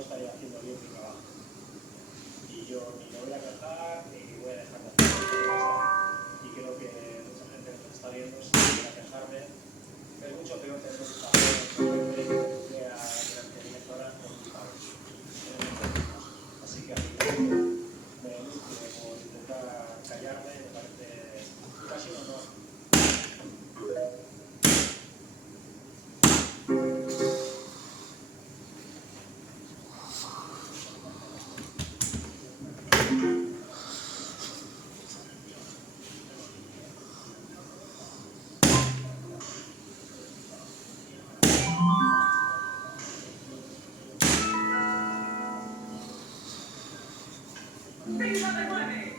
no estaría haciendo bien mi trabajo. Y yo ni me voy a quejar, ni voy a dejar de hacer cosas. Y creo que mucha gente que me está viendo, si voy a quejarme, es mucho peor tener un papel que durante 10 horas por mi pago. Así que a mí me nutre por intentar callarme, me parece casi un honor. ¡Pisa de 9!